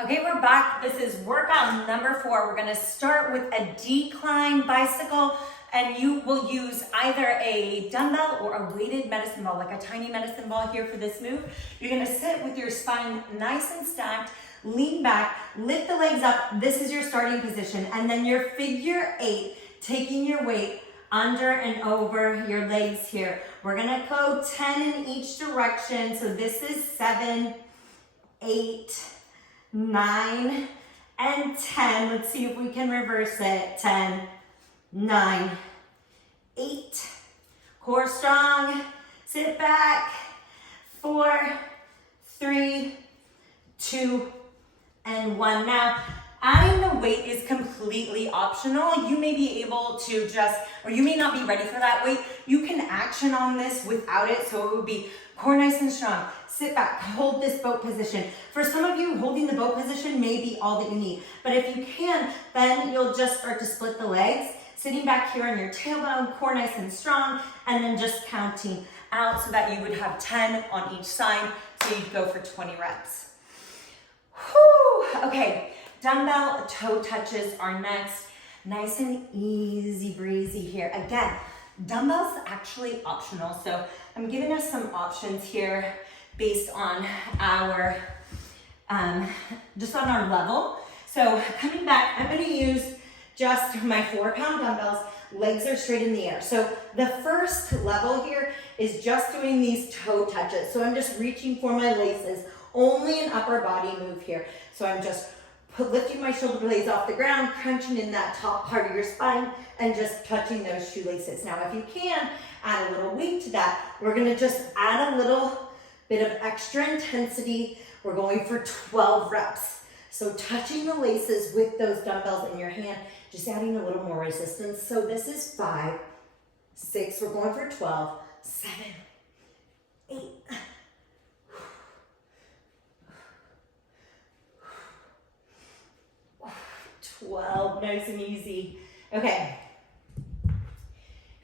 Okay, we're back. This is workout number 4. We're gonna start with a decline bicycle, and you will use either a dumbbell or a weighted medicine ball, like a tiny medicine ball here for this move. You're gonna sit with your spine nice and stacked, lean back, lift the legs up. This is your starting position, and then your figure 8, taking your weight under and over your legs here. We're gonna go 10 in each direction. So this is 7, 8, 9, and 10. Let's see if we can reverse it. 10, 9, 8. Core strong. Sit back. 4, 3, 2, and 1. Now, adding the weight is completely optional. You may be able to or you may not be ready for that weight. You can action on this without it. So it would be core nice and strong. Sit back, hold this boat position. For some of you, holding the boat position may be all that you need. But if you can, then you'll just start to split the legs, sitting back here on your tailbone, core nice and strong, and then just counting out so that you would have 10 on each side. So you'd go for 20 reps. Whew. Okay, dumbbell toe touches are next. Nice and easy breezy here. Again, dumbbells actually optional. So I'm giving us some options here based on our, just on our level. So coming back, I'm gonna use just my 4-pound dumbbells. Legs are straight in the air. So the first level here is just doing these toe touches. So I'm just reaching for my laces, only an upper body move here. So I'm just lifting my shoulder blades off the ground, crunching in that top part of your spine, and just touching those shoelaces. Now, if you can, add a little weight to that. We're gonna just add a little bit of extra intensity. We're going for 12 reps. So touching the laces with those dumbbells in your hand, just adding a little more resistance. So this is 5, 6, we're going for 12, 7, 8, 12, nice and easy. Okay,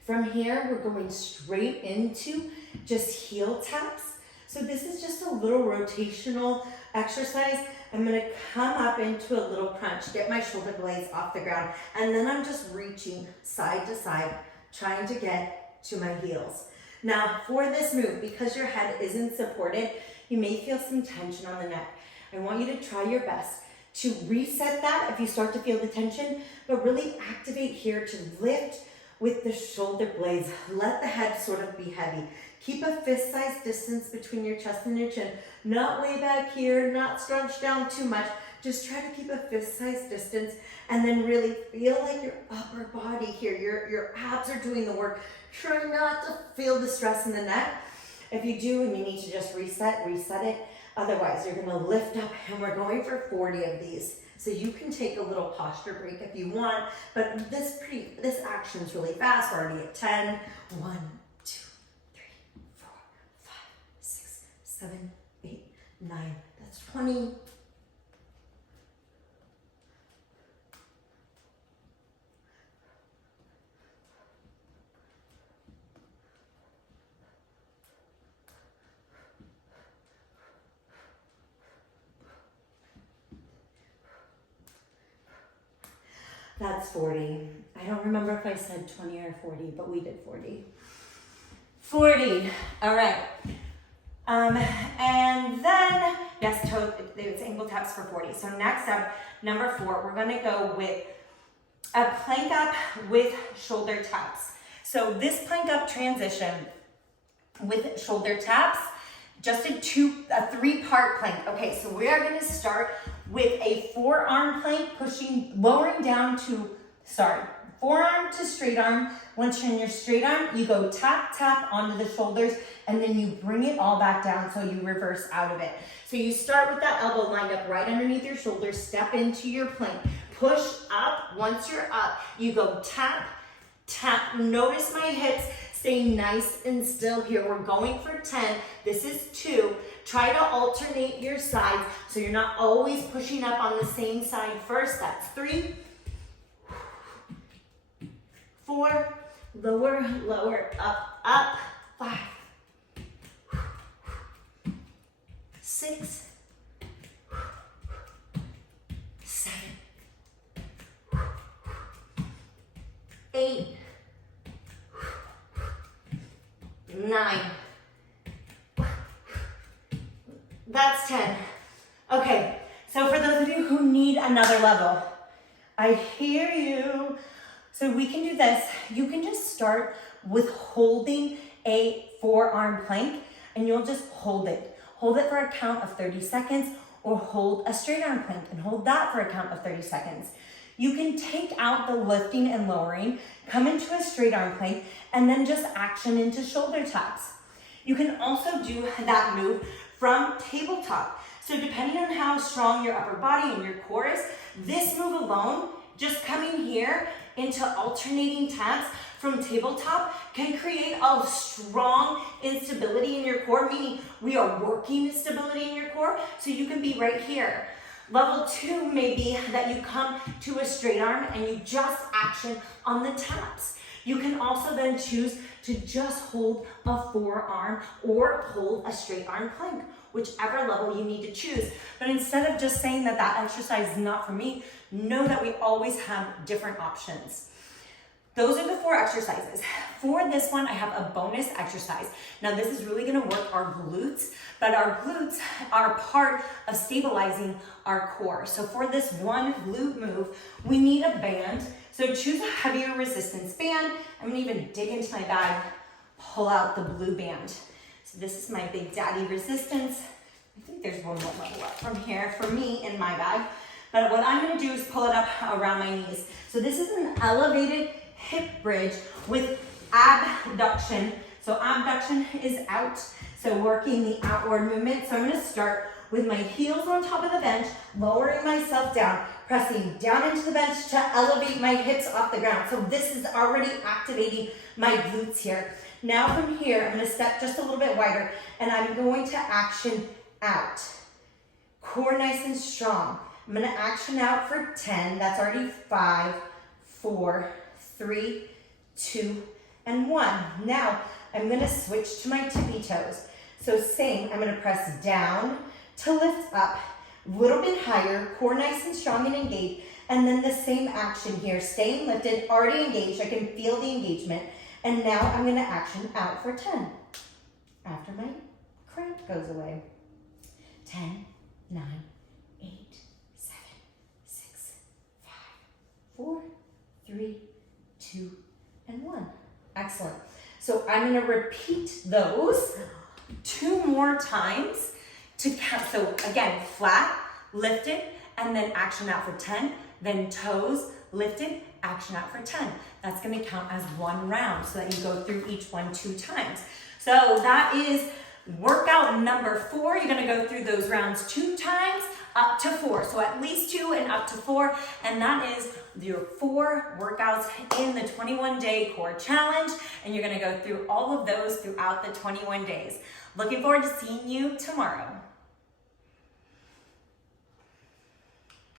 from here, we're going straight into just heel taps. So this is just a little rotational exercise. I'm gonna come up into a little crunch, get my shoulder blades off the ground, and then I'm just reaching side to side, trying to get to my heels. Now, for this move, because your head isn't supported, you may feel some tension on the neck. I want you to try your best to reset that if you start to feel the tension, but really activate here to lift with the shoulder blades. Let the head sort of be heavy. Keep a fist-sized distance between your chest and your chin. Not way back here, not scrunched down too much. Just try to keep a fist-sized distance and then really feel like your upper body here, your abs are doing the work. Try not to feel the stress in the neck. If you do and you need to just reset it. Otherwise, you're gonna lift up, and we're going for 40 of these. So you can take a little posture break if you want, but this action's really fast. We're already at 10. 1, 2, 3, 4, 5, 6, 7, 8, 9. That's 20. That's 40. I don't remember if I said 20 or 40, but we did 40. 40, all right. And then, yes, it's ankle taps for 40. So next up, number 4, we're gonna go with a plank up with shoulder taps. So this plank up transition with shoulder taps, just a 3-part plank. Okay, so we are gonna start with a forearm plank, lowering down to, forearm to straight arm. Once you're in your straight arm, you go tap, tap onto the shoulders, and then you bring it all back down so you reverse out of it. So you start with that elbow lined up right underneath your shoulders, step into your plank, push up. Once you're up, you go tap, tap. Notice my hips. Stay nice and still here. We're going for 10. This is 2. Try to alternate your sides so you're not always pushing up on the same side first. That's 3, 4, lower, lower, up, up, 5, 6, 8, 9. That's 10. Okay, so for those of you who need another level, I hear you. So we can do this. You can just start with holding a forearm plank, and you'll just hold it. Hold it for a count of 30 seconds, or hold a straight arm plank and hold that for a count of 30 seconds. You can take out the lifting and lowering, come into a straight arm plank, and then just action into shoulder taps. You can also do that move from tabletop. So depending on how strong your upper body and your core is, this move alone, just coming here into alternating taps from tabletop, can create a strong instability in your core, meaning we are working stability in your core, so you can be right here. Level 2 may be that you come to a straight arm and you just action on the taps. You can also then choose to just hold a forearm or hold a straight arm plank, whichever level you need to choose. But instead of just saying that that exercise is not for me, know that we always have different options. Those are the 4 exercises. For this one, I have a bonus exercise. Now this is really gonna work our glutes, but our glutes are part of stabilizing our core. So for this one glute move, we need a band. So choose a heavier resistance band. I'm gonna even dig into my bag, pull out the blue band. So this is my Big Daddy resistance. I think there's one more level up from here for me in my bag. But what I'm gonna do is pull it up around my knees. So this is an elevated hip bridge with abduction. So abduction is out, so working the outward movement. So I'm gonna start with my heels on top of the bench, lowering myself down, pressing down into the bench to elevate my hips off the ground. So this is already activating my glutes here. Now from here, I'm gonna step just a little bit wider, and I'm going to action out. Core nice and strong. I'm gonna action out for 10. That's already 5, 4, 3, 2, and 1. Now, I'm gonna switch to my tippy toes. So same, I'm gonna press down to lift up, a little bit higher, core nice and strong and engaged, and then the same action here, staying lifted, already engaged, I can feel the engagement, and now I'm gonna action out for 10. After my cramp goes away. 10, 9, 8, 7, 6, 5, 4, 3, 2, and 1. Excellent. So I'm gonna repeat those 2 more times to count. So again, flat, lifted, and then action out for 10, then toes, lifted, action out for 10. That's gonna count as 1 round so that you go through each one 2 times. So that is workout number 4. You're gonna go through those rounds 2 times, up to 4. So at least 2 and up to 4. And that is your 4 workouts in the 21-day core challenge. And you're gonna go through all of those throughout the 21 days. Looking forward to seeing you tomorrow.